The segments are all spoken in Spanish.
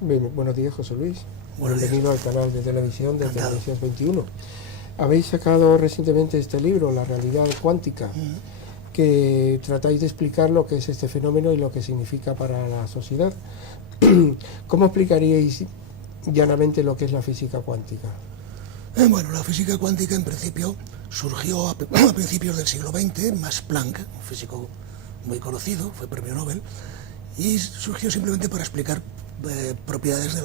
Bien, buenos días, José Luis. Buenos días. Bienvenido al canal de televisión de Encantado. Televisión 21. Habéis sacado recientemente este libro, La realidad cuántica, que tratáis de explicar lo que es este fenómeno y lo que significa para la sociedad. ¿Cómo explicaríais llanamente lo que es la física cuántica? Bueno, la física cuántica en principio surgió a principios del siglo XX, Max Planck, un físico muy conocido, fue premio Nobel, y surgió simplemente para explicar propiedades de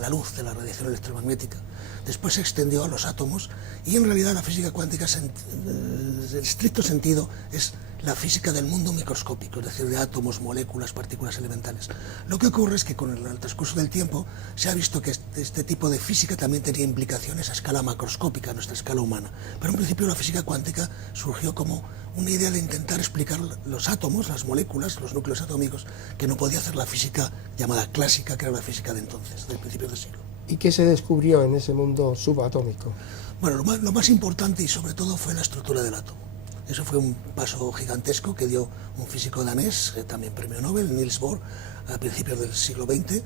la luz, de la radiación electromagnética. Después se extendió a los átomos y en realidad la física cuántica, en estricto sentido, es la física del mundo microscópico, es decir, de átomos, moléculas, partículas elementales. Lo que ocurre es que con el transcurso del tiempo se ha visto que este tipo de física también tenía implicaciones a escala macroscópica, a nuestra escala humana. Pero en principio la física cuántica surgió como una idea de intentar explicar los átomos, las moléculas, los núcleos atómicos, que no podía hacer la física llamada clásica, que era la física de entonces, del principio del siglo. ¿Y qué se descubrió en ese mundo subatómico? Bueno, lo más importante y sobre todo fue la estructura del átomo. Eso fue un paso gigantesco que dio un físico danés, también premio Nobel, Niels Bohr, a principios del siglo XX.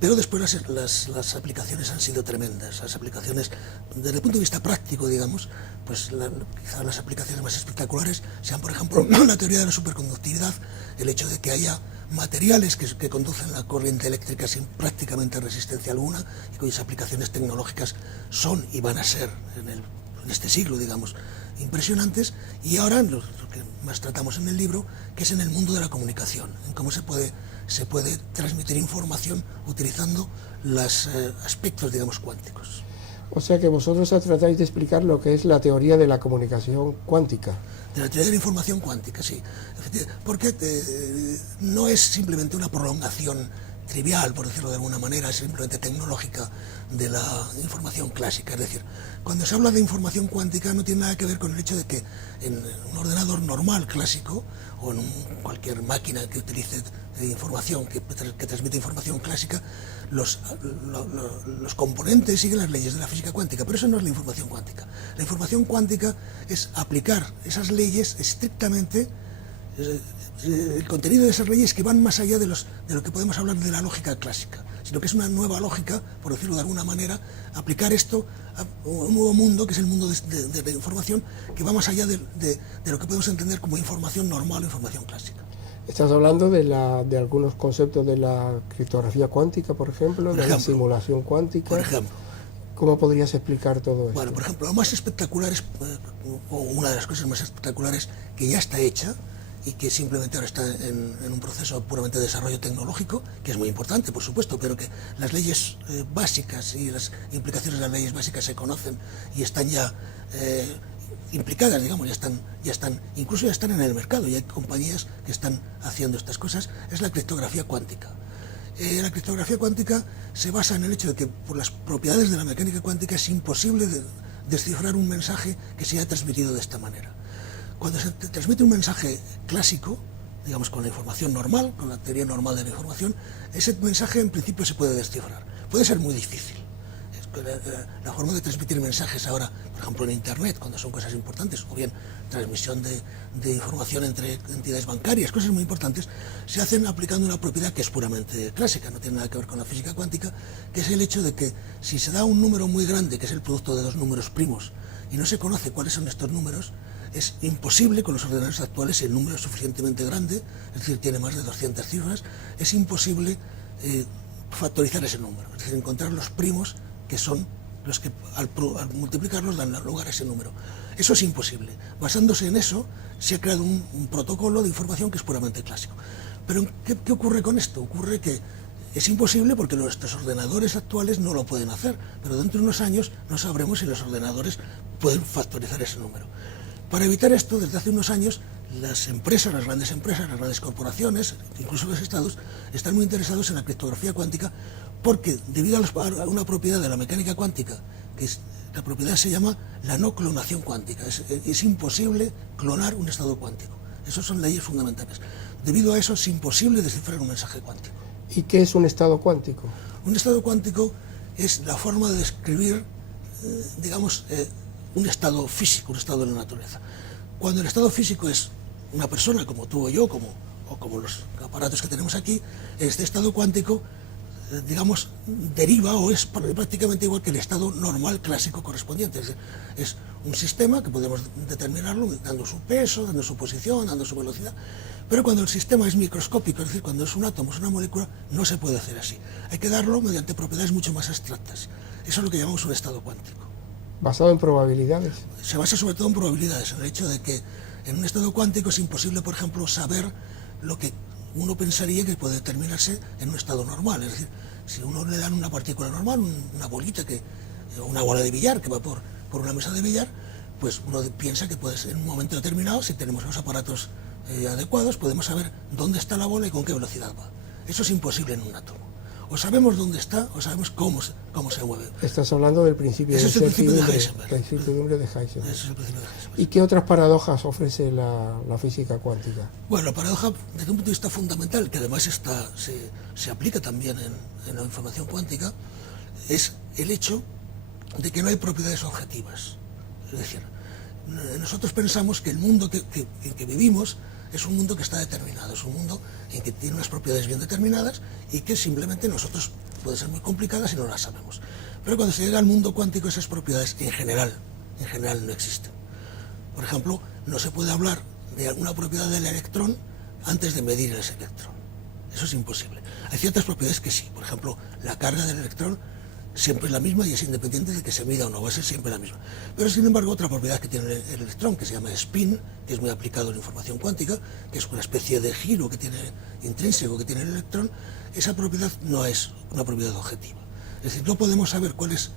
Pero después las aplicaciones han sido tremendas. Las aplicaciones, desde el punto de vista práctico, digamos, pues quizás las aplicaciones más espectaculares sean, por ejemplo, la teoría de la superconductividad, el hecho de que haya materiales que conducen la corriente eléctrica sin prácticamente resistencia alguna y cuyas aplicaciones tecnológicas son y van a ser en este siglo, digamos, impresionantes. Y ahora lo que más tratamos en el libro, que es en el mundo de la comunicación, en cómo se puede transmitir información utilizando los aspectos, digamos, cuánticos. O sea que vosotros tratáis de explicar lo que es la teoría de la comunicación cuántica. De la teoría de la información cuántica, sí. Porque no es simplemente una prolongación trivial, por decirlo de alguna manera, es simplemente tecnológica de la información clásica. Es decir, cuando se habla de información cuántica no tiene nada que ver con el hecho de que en un ordenador normal, clásico, o en cualquier máquina que utilice información, que transmite información clásica, los componentes siguen las leyes de la física cuántica, pero eso no es la información cuántica. La información cuántica es aplicar esas leyes estrictamente, el contenido de esas leyes que van más allá de lo que podemos hablar de la lógica clásica, sino que es una nueva lógica, por decirlo de alguna manera, aplicar esto a un nuevo mundo, que es el mundo de la información, que va más allá de lo que podemos entender como información normal o información clásica. Estás hablando de algunos conceptos de la criptografía cuántica, por ejemplo, de la simulación cuántica. Por ejemplo. ¿Cómo podrías explicar todo esto? Bueno, por ejemplo, lo más espectacular es, o una de las cosas más espectaculares que ya está hecha y que simplemente ahora está en un proceso puramente de desarrollo tecnológico, que es muy importante, por supuesto, pero que las leyes básicas y las implicaciones de las leyes básicas se conocen y están ya implicadas, digamos, incluso ya están en el mercado, y hay compañías que están haciendo estas cosas. Es la criptografía cuántica. La criptografía cuántica se basa en el hecho de que por las propiedades de la mecánica cuántica es imposible descifrar un mensaje que se haya transmitido de esta manera. Cuando se transmite un mensaje clásico, digamos con la información normal, con la teoría normal de la información, ese mensaje en principio se puede descifrar. Puede ser muy difícil. La forma de transmitir mensajes ahora, por ejemplo en Internet, cuando son cosas importantes, o bien transmisión de información entre entidades bancarias, cosas muy importantes, se hacen aplicando una propiedad que es puramente clásica, no tiene nada que ver con la física cuántica, que es el hecho de que si se da un número muy grande, que es el producto de dos números primos, y no se conoce cuáles son estos números, es imposible con los ordenadores actuales, si el número es suficientemente grande, es decir, tiene más de 200 cifras, es imposible factorizar ese número, es decir, encontrar los primos que son los que al multiplicarlos dan lugar a ese número. Eso es imposible. Basándose en eso, se ha creado un protocolo de información que es puramente clásico. Pero ¿qué ocurre con esto? Ocurre que es imposible porque nuestros ordenadores actuales no lo pueden hacer, pero dentro de unos años no sabremos si los ordenadores pueden factorizar ese número. Para evitar esto, desde hace unos años, las empresas, las grandes corporaciones, incluso los estados, están muy interesados en la criptografía cuántica porque, debido a una propiedad de la mecánica cuántica, la propiedad se llama la no clonación cuántica, es imposible clonar un estado cuántico. Esas son leyes fundamentales. Debido a eso es imposible descifrar un mensaje cuántico. ¿Y qué es un estado cuántico? Un estado cuántico es la forma de describir, digamos, un estado físico, un estado de la naturaleza. Cuando el estado físico es una persona como tú o yo, o como los aparatos que tenemos aquí, en este estado cuántico digamos, deriva o es prácticamente igual que el estado normal clásico correspondiente. Es decir, es un sistema que podemos determinarlo dando su peso, dando su posición, dando su velocidad, pero cuando el sistema es microscópico, es decir, cuando es un átomo, es una molécula, no se puede hacer así. Hay que darlo mediante propiedades mucho más abstractas. Eso es lo que llamamos un estado cuántico. Basado en probabilidades. Se basa sobre todo en probabilidades, en el hecho de que en un estado cuántico es imposible, por ejemplo, saber lo que uno pensaría que puede determinarse en un estado normal. Es decir, si uno le dan una partícula normal, una bolita, una bola de billar que va por una mesa de billar, pues uno piensa que puede ser en un momento determinado, si tenemos los aparatos adecuados, podemos saber dónde está la bola y con qué velocidad va. Eso es imposible en un átomo. O sabemos dónde está, o sabemos cómo se mueve. Estás hablando del principio de incertidumbre. Ese es el principio de Heisenberg. ¿Y qué otras paradojas ofrece la física cuántica? Bueno, la paradoja, desde un punto de vista fundamental, que además se aplica también en la información cuántica, es el hecho de que no hay propiedades objetivas. Es decir, nosotros pensamos que el mundo en que vivimos es un mundo que está determinado, es un mundo en que tiene unas propiedades bien determinadas y que simplemente nosotros pueden ser muy complicadas y no las sabemos. Pero cuando se llega al mundo cuántico, esas propiedades en general no existen. Por ejemplo, no se puede hablar de alguna propiedad del electrón antes de medir ese electrón. Eso es imposible. Hay ciertas propiedades que sí. Por ejemplo, la carga del electrón siempre es la misma y es independiente de que se mida o no, va a ser siempre la misma. Pero sin embargo, otra propiedad que tiene el electrón, que se llama spin, que es muy aplicado en la información cuántica, que es una especie de giro que tiene intrínseco que tiene el electrón, esa propiedad no es una propiedad objetiva. Es decir, no podemos saber cuál es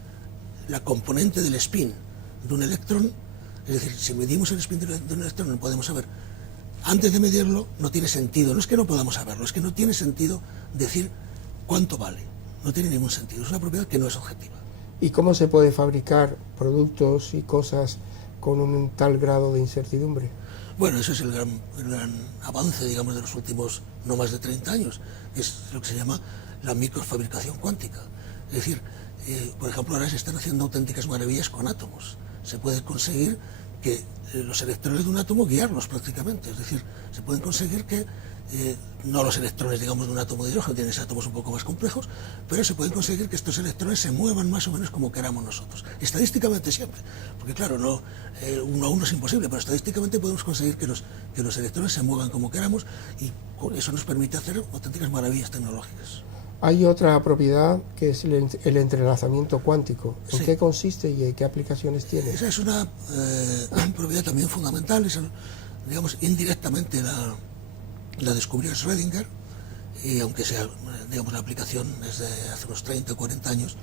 la componente del spin de un electrón. Es decir, si medimos el spin de un electrón no podemos saber. Antes de medirlo no tiene sentido, no es que no podamos saberlo, es que no tiene sentido decir cuánto vale. No tiene ningún sentido, es una propiedad que no es objetiva. ¿Y cómo se puede fabricar productos y cosas con un tal grado de incertidumbre? Bueno, eso es el gran avance, digamos, de los últimos no más de 30 años, que es lo que se llama la microfabricación cuántica. Es decir, por ejemplo, ahora se están haciendo auténticas maravillas con átomos. Se puede conseguir que los electrones de un átomo guiarlos prácticamente, es decir, se pueden conseguir que no los electrones, digamos, de un átomo de hidrógeno, tienen átomos un poco más complejos, pero se pueden conseguir que estos electrones se muevan más o menos como queramos nosotros. Estadísticamente siempre, porque claro, uno a uno es imposible, pero estadísticamente podemos conseguir que los electrones se muevan como queramos y eso nos permite hacer auténticas maravillas tecnológicas. Hay otra propiedad que es el entrelazamiento cuántico. ¿En qué consiste y qué aplicaciones tiene? Esa es una propiedad también fundamental, digamos, indirectamente la descubrió Schrödinger, y aunque sea, digamos, una aplicación desde hace unos 30 o 40 años,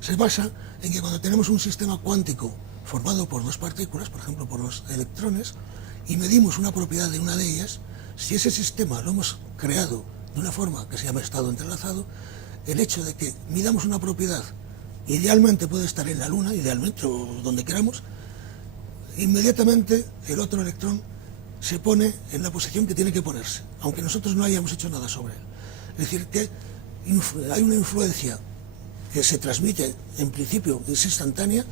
se basa en que cuando tenemos un sistema cuántico formado por dos partículas, por ejemplo por los electrones, y medimos una propiedad de una de ellas, si ese sistema lo hemos creado de una forma que se llama estado entrelazado, el hecho de que midamos una propiedad, idealmente puede estar en la Luna, idealmente o donde queramos, inmediatamente el otro electrón se pone en la posición que tiene que ponerse, aunque nosotros no hayamos hecho nada sobre él. Es decir, que hay una influencia que se transmite, en principio es instantánea,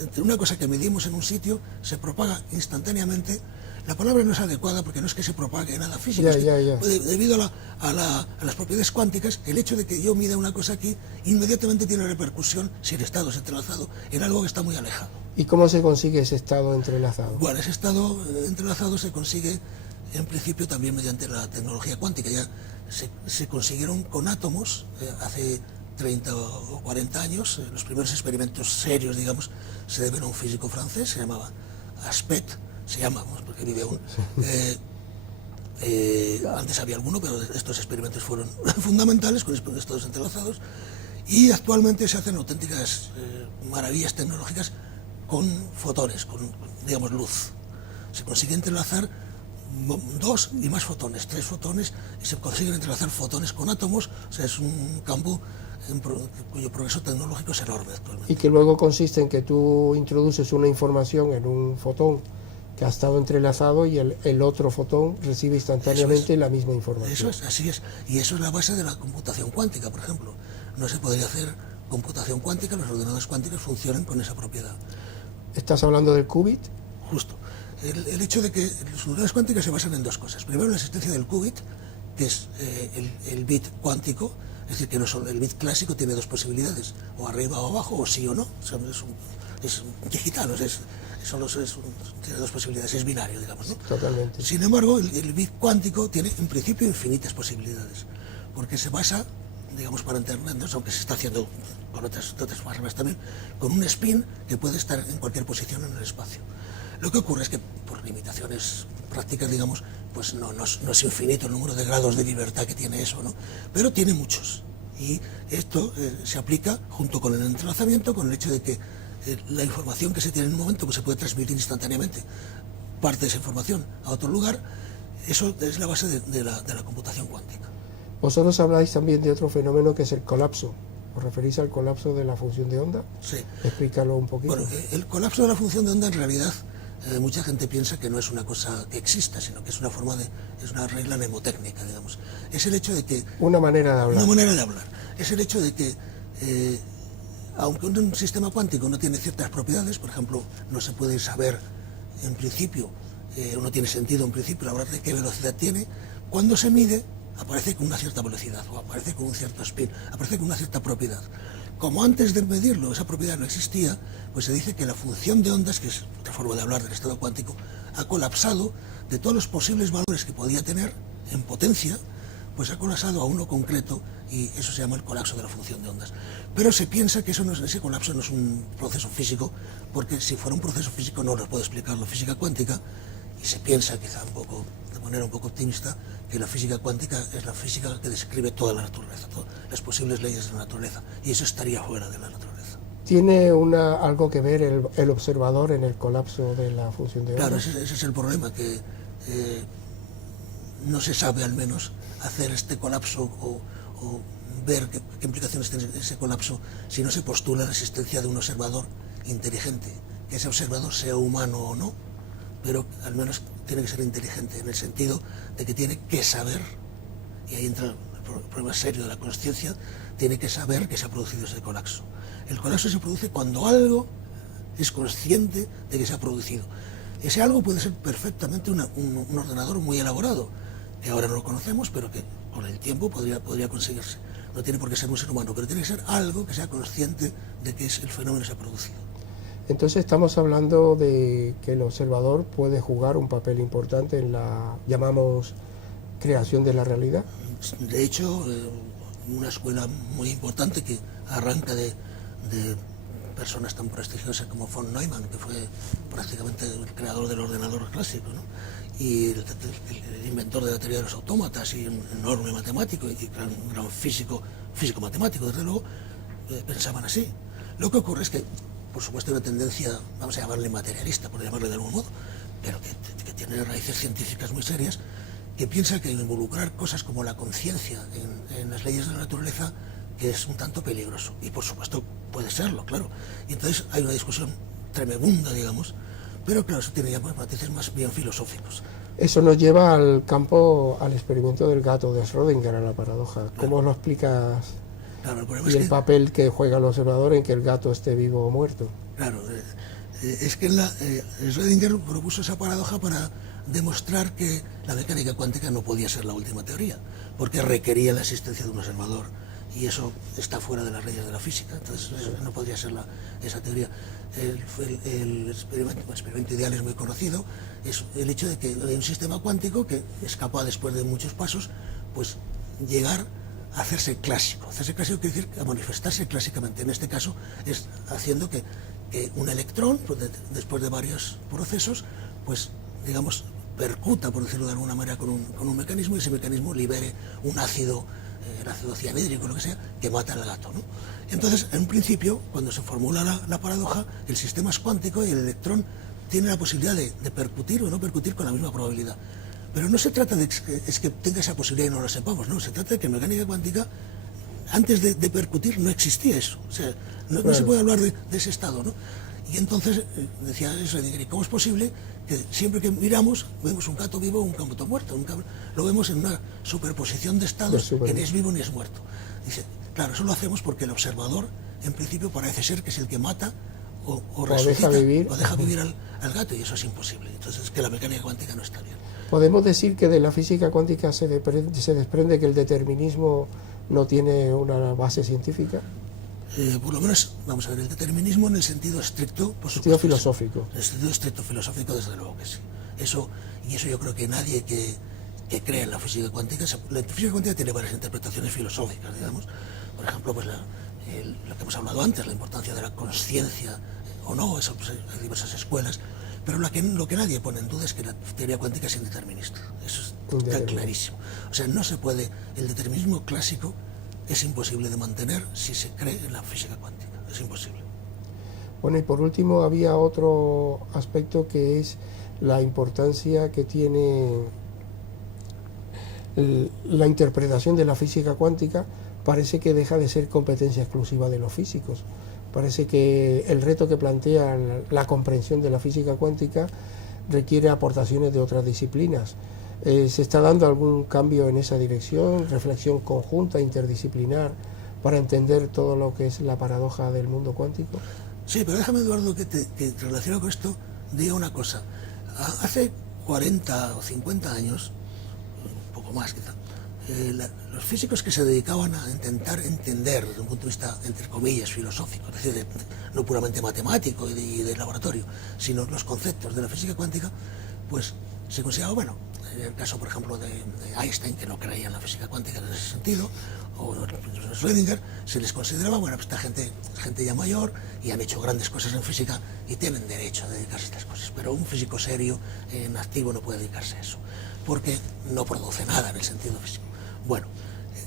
entre una cosa que medimos en un sitio, se propaga instantáneamente. La palabra no es adecuada porque no es que se propague nada físico, debido a las propiedades cuánticas, el hecho de que yo mida una cosa aquí, inmediatamente tiene repercusión, si el estado es entrelazado, en algo que está muy alejado. ¿Y cómo se consigue ese estado entrelazado? Bueno, ese estado entrelazado se consigue, en principio, también mediante la tecnología cuántica. Ya se consiguieron con átomos hace 30 o 40 años. Los primeros experimentos serios, digamos, se deben a un físico francés, se llamaba Aspet, porque vive aún. Antes había alguno, pero estos experimentos fueron fundamentales con estados entrelazados, y actualmente se hacen auténticas maravillas tecnológicas con fotones, digamos, luz. Se consigue entrelazar 2 y más fotones, 3 fotones, y se consiguen entrelazar fotones con átomos. O sea, es un campo cuyo progreso tecnológico es enorme actualmente. Y que luego consiste en que tú introduces una información en un fotón que ha estado entrelazado y el otro fotón recibe instantáneamente la misma información. Eso es, así es. Y eso es la base de la computación cuántica, por ejemplo. No se podría hacer computación cuántica, los ordenadores cuánticos funcionan con esa propiedad. ¿Estás hablando del qubit? Justo. El hecho de que las unidades cuánticas se basan en dos cosas. Primero, la existencia del qubit, que es el bit cuántico, Es decir, que no solo el bit clásico tiene dos posibilidades, o arriba o abajo, o sí o no. O sea, es digital, tiene dos posibilidades, es binario, digamos, ¿no? Totalmente. Sin embargo, el bit cuántico tiene en principio infinitas posibilidades, porque se basa, digamos, para entendernos, aunque se está haciendo con otras formas también, con un spin que puede estar en cualquier posición en el espacio. Lo que ocurre es que por limitaciones prácticas, digamos, pues no es infinito el número de grados de libertad que tiene eso, ¿no? Pero tiene muchos. Y esto se aplica junto con el entrelazamiento, con el hecho de que la información que se tiene en un momento pues se puede transmitir instantáneamente parte de esa información a otro lugar. Eso es la base de la computación cuántica. Vosotros habláis también de otro fenómeno que es el colapso. ¿Os referís al colapso de la función de onda? Sí. Explícalo un poquito. Bueno, el colapso de la función de onda en realidad mucha gente piensa que no es una cosa que exista, sino que es una forma es una regla mnemotécnica, digamos. Es el hecho de que... Una manera de hablar. Una manera de hablar. Es el hecho de que, aunque un sistema cuántico no tiene ciertas propiedades, por ejemplo, no se puede saber en principio, no tiene sentido en principio hablar de qué velocidad tiene, cuando se mide aparece con una cierta velocidad, o aparece con un cierto spin, aparece con una cierta propiedad. Como antes de medirlo esa propiedad no existía, pues se dice que la función de ondas, que es otra forma de hablar del estado cuántico, ha colapsado de todos los posibles valores que podía tener en potencia, pues ha colapsado a uno concreto, y eso se llama el colapso de la función de ondas. Pero se piensa que ese colapso no es un proceso físico, porque si fuera un proceso físico no lo puede explicar la física cuántica, y se piensa, quizá un poco, de manera un poco optimista, que la física cuántica es la física que describe toda la naturaleza, todas las posibles leyes de la naturaleza, y eso estaría fuera de la naturaleza. ¿Tiene algo que ver el observador en el colapso de la función de onda? Claro, ese es el problema, que no se sabe al menos hacer este colapso o ver qué implicaciones tiene ese colapso si no se postula la existencia de un observador inteligente, que ese observador sea humano o no, pero al menos tiene que ser inteligente, en el sentido de que tiene que saber, y ahí entra el problema serio de la conciencia, tiene que saber que se ha producido ese colapso. El colapso se produce cuando algo es consciente de que se ha producido. Ese algo puede ser perfectamente un ordenador muy elaborado, que ahora no lo conocemos, pero que con el tiempo podría conseguirse. No tiene por qué ser un ser humano, pero tiene que ser algo que sea consciente de que el fenómeno se ha producido. Entonces estamos hablando de que el observador puede jugar un papel importante en la, llamamos, creación de la realidad. De hecho, una escuela muy importante que arranca de personas tan prestigiosas como von Neumann, que fue prácticamente el creador del ordenador clásico, ¿no? Y el inventor de la teoría de los autómatas, y un enorme matemático y gran físico-matemático, desde luego, pensaban así. Lo que ocurre es que, por supuesto, hay una tendencia, vamos a llamarle materialista, por llamarle de algún modo, pero que tiene raíces científicas muy serias, que piensa que involucrar cosas como la conciencia en las leyes de la naturaleza, que es un tanto peligroso. Y por supuesto puede serlo, claro. Y entonces hay una discusión tremenda, digamos, pero claro, eso tiene ya matices más bien filosóficos. Eso nos lleva al campo, al experimento del gato de Schrödinger, a la paradoja. ¿Cómo lo explicas? Claro, el problema Y es el que, papel que juega el observador en que el gato esté vivo o muerto. claro, es que Schrödinger propuso esa paradoja para demostrar que la mecánica cuántica no podía ser la última teoría, porque requería la existencia de un observador, y eso está fuera de las leyes de la física, entonces no podría ser esa teoría. El experimento ideal es muy conocido, es el hecho de que hay un sistema cuántico que es capaz, después de muchos pasos, pues llegar a hacerse clásico. Hacerse clásico quiere decir a manifestarse clásicamente. En este caso es haciendo que un electrón, pues después de varios procesos, pues digamos, percuta, por decirlo de alguna manera, con un mecanismo, y ese mecanismo libere un ácido, el ácido cianhídrico, lo que sea, que mata al gato, ¿no? Entonces, en un principio, cuando se formula la paradoja, el sistema es cuántico y el electrón tiene la posibilidad de percutir o no percutir con la misma probabilidad. Pero no se trata de que tenga esa posibilidad y no la sepamos, no, se trata de que en mecánica cuántica, antes de percutir, no existía eso. O sea, no se puede hablar de ese estado, ¿no? Y entonces decía eso, ¿y cómo es posible que siempre que miramos vemos un gato vivo o un gato muerto? Lo vemos en una superposición de estados que ni es vivo ni es muerto. Dice, claro, eso lo hacemos porque el observador, en principio, parece ser que es el que mata o resucita, o deja vivir al gato, y eso es imposible. Entonces es que la mecánica cuántica no está bien. Podemos decir que de la física cuántica se desprende que el determinismo no tiene una base científica. Por lo menos, vamos a ver, el determinismo en el sentido estricto, por sentido supuesto, filosófico. En el sentido estricto filosófico, desde luego que sí. Eso yo creo que nadie que cree en la física cuántica, la física cuántica tiene varias interpretaciones filosóficas, digamos. Por ejemplo, pues lo que hemos hablado antes, la importancia de la conciencia o no, eso, pues, hay diversas escuelas, pero lo que nadie pone en duda es que la teoría cuántica es indeterminista. Eso está clarísimo. O sea, no se puede, el determinismo clásico es imposible de mantener si se cree en la física cuántica, es imposible. Bueno, y por último había otro aspecto que es la importancia que tiene la interpretación de la física cuántica. Parece que deja de ser competencia exclusiva de los físicos. Parece que el reto que plantea la comprensión de la física cuántica requiere aportaciones de otras disciplinas. ¿Se está dando algún cambio en esa dirección, reflexión conjunta, interdisciplinar, para entender todo lo que es la paradoja del mundo cuántico? Sí, pero déjame, Eduardo, que relacionado con esto, diga una cosa. Hace 40 o 50 años, un poco más quizá, los físicos que se dedicaban a intentar entender desde un punto de vista, entre comillas, filosófico, es decir, no puramente matemático y de laboratorio, sino los conceptos de la física cuántica, pues se consideraba, bueno, en el caso, por ejemplo, de Einstein, que no creía en la física cuántica en ese sentido, o Schrödinger, se les consideraba, bueno, pues esta gente ya mayor y han hecho grandes cosas en física y tienen derecho a dedicarse a estas cosas, pero un físico serio, en activo, no puede dedicarse a eso, porque no produce nada en el sentido físico. Bueno,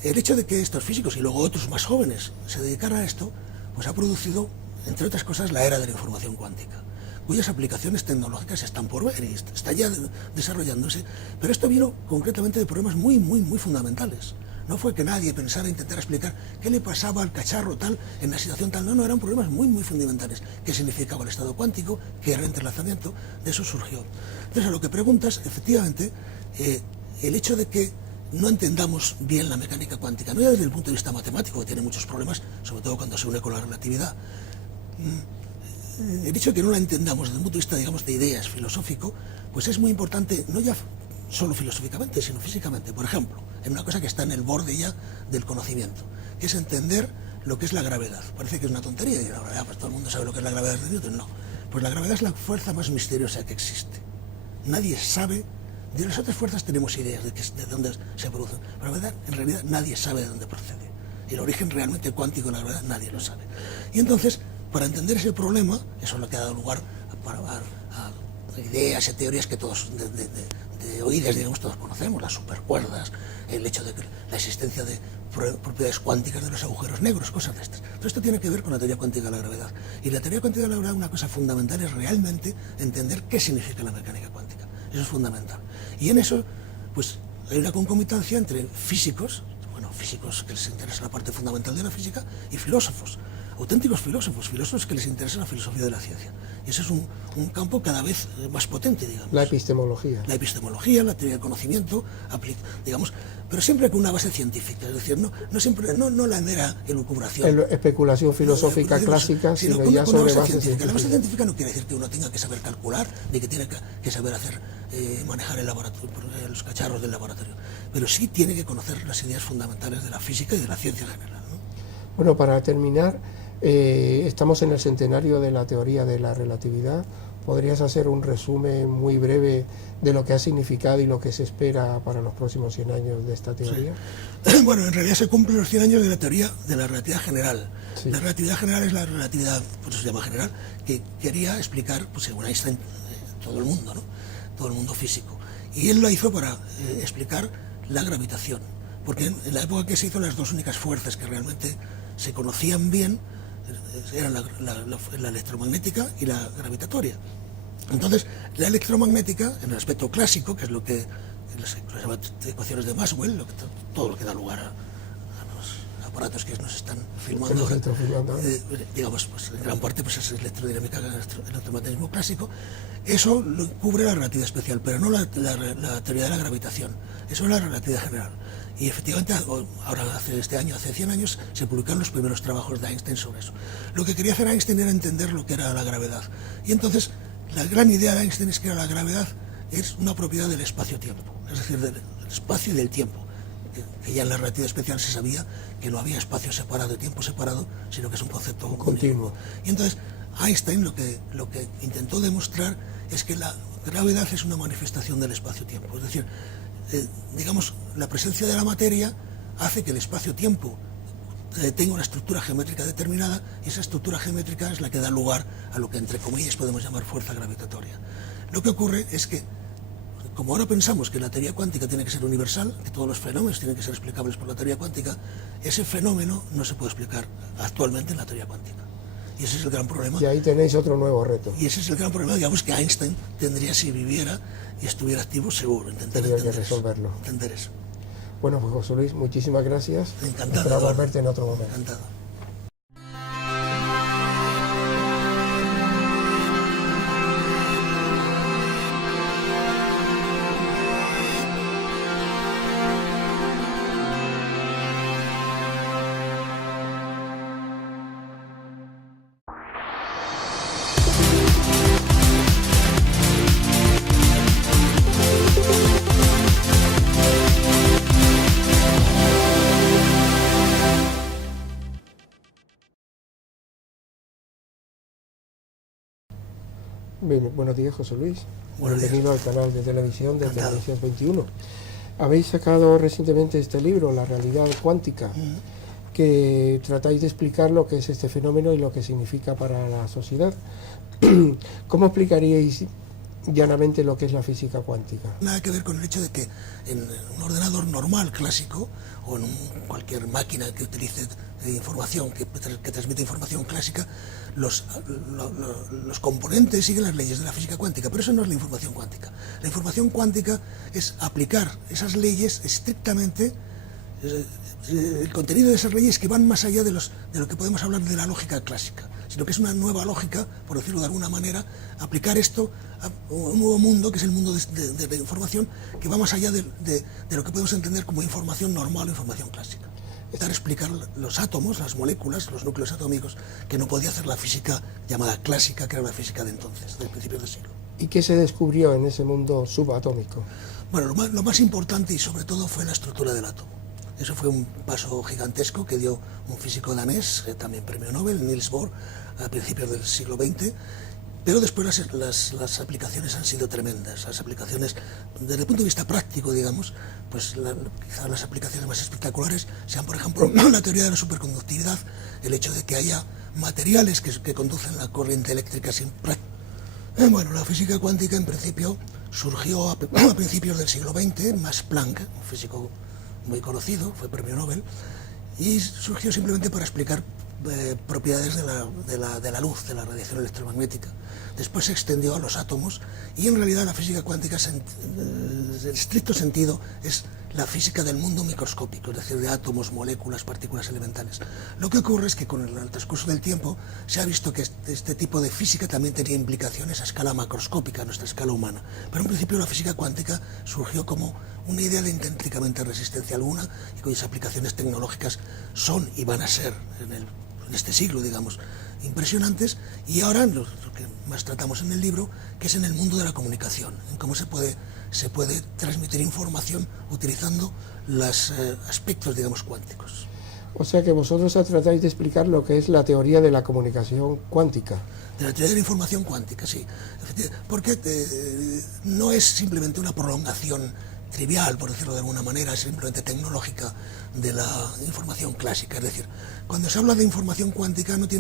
el hecho de que estos físicos y luego otros más jóvenes se dedicaran a esto, pues ha producido, entre otras cosas, la era de la información cuántica, cuyas aplicaciones tecnológicas están por ver y están ya desarrollándose, pero esto vino concretamente de problemas muy fundamentales. No fue que nadie pensara intentar explicar qué le pasaba al cacharro tal en la situación tal, no, eran problemas muy fundamentales. ¿Qué significaba el estado cuántico? ¿Qué era el entrelazamiento? De eso surgió. Entonces, a lo que preguntas, efectivamente, el hecho de que no entendamos bien la mecánica cuántica, no ya desde el punto de vista matemático, que tiene muchos problemas, sobre todo cuando se une con la relatividad, el hecho de que no la entendamos desde el punto de vista, digamos, de ideas filosófico, pues es muy importante, no ya solo filosóficamente, sino físicamente. Por ejemplo, en una cosa que está en el borde ya del conocimiento, que es entender lo que es la gravedad. Parece que es una tontería, y la gravedad, pues todo el mundo sabe lo que es la gravedad de Newton. No, pues la gravedad es la fuerza más misteriosa que existe. Nadie sabe. De las otras fuerzas tenemos ideas de dónde se producen, pero en realidad nadie sabe de dónde procede. Y el origen realmente cuántico de la gravedad nadie lo sabe. Y entonces, para entender ese problema, eso es lo que ha dado lugar a ideas y teorías que todos, de oídas, digamos, todos conocemos, las supercuerdas, el hecho de que la existencia de propiedades cuánticas de los agujeros negros, cosas de estas. Todo esto tiene que ver con la teoría cuántica de la gravedad. Y la teoría cuántica de la gravedad, una cosa fundamental es realmente entender qué significa la mecánica cuántica. Eso es fundamental. Y en eso, pues, hay una concomitancia entre físicos que les interesa la parte fundamental de la física, y filósofos, auténticos filósofos que les interesa la filosofía de la ciencia. Y ese es un campo cada vez más potente, digamos. La epistemología. La epistemología, la teoría del conocimiento, digamos, pero siempre con una base científica, es decir, no siempre, no la mera elucubración. Especulación filosófica clásica, sino ya sobre base científica. La base científica no quiere decir que uno tenga que saber calcular, ni que tiene que saber manejar el laboratorio, los cacharros del laboratorio, pero sí tiene que conocer las ideas fundamentales de la física y de la ciencia en general, ¿no? Bueno, para terminar, estamos en el centenario de la teoría de la relatividad. ¿Podrías hacer un resumen muy breve de lo que ha significado y lo que se espera para los próximos 100 años de esta teoría? Sí. Bueno, en realidad se cumplen los 100 años de la teoría de la relatividad general. Sí. La relatividad general es la relatividad, pues se llama general, que quería explicar, pues según Einstein, todo el mundo, ¿no? Todo el mundo físico. Y él lo hizo para explicar la gravitación, porque en la época que se hizo, las dos únicas fuerzas que realmente se conocían bien eran la electromagnética y la gravitatoria. Entonces, la electromagnética, en el aspecto clásico, que es lo que las ecuaciones de Maxwell, todo lo que da lugar a los aparatos que nos están filmando ahora, digamos, pues en gran parte pues es electrodinámica, el electromagnetismo clásico. Eso lo cubre la relatividad especial, pero no la teoría de la gravitación. Eso es la relatividad general. Y efectivamente, ahora hace 100 años, se publicaron los primeros trabajos de Einstein sobre eso. Lo que quería hacer Einstein era entender lo que era la gravedad. Y entonces, la gran idea de Einstein es que la gravedad es una propiedad del espacio-tiempo, es decir, del espacio y del tiempo. que ya en la relatividad especial se sabía que no había espacio separado y tiempo separado, sino que es un concepto continuo. Y entonces Einstein lo que intentó demostrar es que la gravedad es una manifestación del espacio-tiempo. Es decir, digamos, la presencia de la materia hace que el espacio-tiempo tenga una estructura geométrica determinada, y esa estructura geométrica es la que da lugar a lo que entre comillas podemos llamar fuerza gravitatoria. Lo que ocurre es que, como ahora pensamos que la teoría cuántica tiene que ser universal, que todos los fenómenos tienen que ser explicables por la teoría cuántica, ese fenómeno no se puede explicar actualmente en la teoría cuántica. Y ese es el gran problema. Y ahí tenéis otro nuevo reto. Y ese es el gran problema, digamos, que Einstein tendría, si viviera y estuviera activo, seguro, Tendría que resolverlo. Entender eso. Bueno, pues José Luis, muchísimas gracias. Encantado. Esperamos verte en otro momento. Encantado. Bien, buenos días, José Luis. Bienvenido al canal de televisión de Televisión 21. Habéis sacado recientemente este libro, La realidad cuántica, que tratáis de explicar lo que es este fenómeno y lo que significa para la sociedad. ¿Cómo explicaríais llanamente lo que es la física cuántica? Nada que ver con el hecho de que en un ordenador normal, clásico, o en cualquier máquina que utilice información, que transmite información clásica, los componentes siguen las leyes de la física cuántica, pero eso no es la información cuántica. La información cuántica es aplicar esas leyes estrictamente, el contenido de esas leyes que van más allá de lo que podemos hablar de la lógica clásica, sino que es una nueva lógica, por decirlo de alguna manera, aplicar esto a un nuevo mundo, que es el mundo de la información, que va más allá de lo que podemos entender como información normal o información clásica. Intentar explicar los átomos, las moléculas, los núcleos atómicos, que no podía hacer la física llamada clásica, que era la física de entonces, del principio del siglo. ¿Y qué se descubrió en ese mundo subatómico? Bueno, lo más importante y sobre todo fue la estructura del átomo. Eso fue un paso gigantesco que dio un físico danés, también premio Nobel, Niels Bohr, a principios del siglo XX, pero después las aplicaciones han sido tremendas. Las aplicaciones, desde el punto de vista práctico, digamos, pues quizás las aplicaciones más espectaculares sean, por ejemplo, la teoría de la superconductividad, el hecho de que haya materiales que conducen la corriente eléctrica sin práctica. Bueno, la física cuántica en principio surgió a principios del siglo XX, Max Planck, un físico muy conocido, fue premio Nobel, y surgió simplemente para explicar propiedades de la luz, de la radiación electromagnética. Después se extendió a los átomos, y en realidad la física cuántica, en el estricto sentido, es la física del mundo microscópico, es decir, de átomos, moléculas, partículas elementales. Lo que ocurre es que con el transcurso del tiempo se ha visto que este tipo de física también tenía implicaciones a escala macroscópica, a nuestra escala humana. Pero en principio la física cuántica surgió como una idea de intrínsecamente resistencia alguna, y cuyas aplicaciones tecnológicas son y van a ser en este siglo, digamos, impresionantes. Y ahora lo que más tratamos en el libro, que es en el mundo de la comunicación, en cómo se puede transmitir información utilizando los aspectos, digamos, cuánticos. O sea que vosotros tratáis de explicar lo que es la teoría de la comunicación cuántica. De la teoría de la información cuántica, sí. Porque no es simplemente una prolongación trivial, por decirlo de alguna manera, simplemente tecnológica de la información clásica. Es decir, cuando se habla de información cuántica no tiene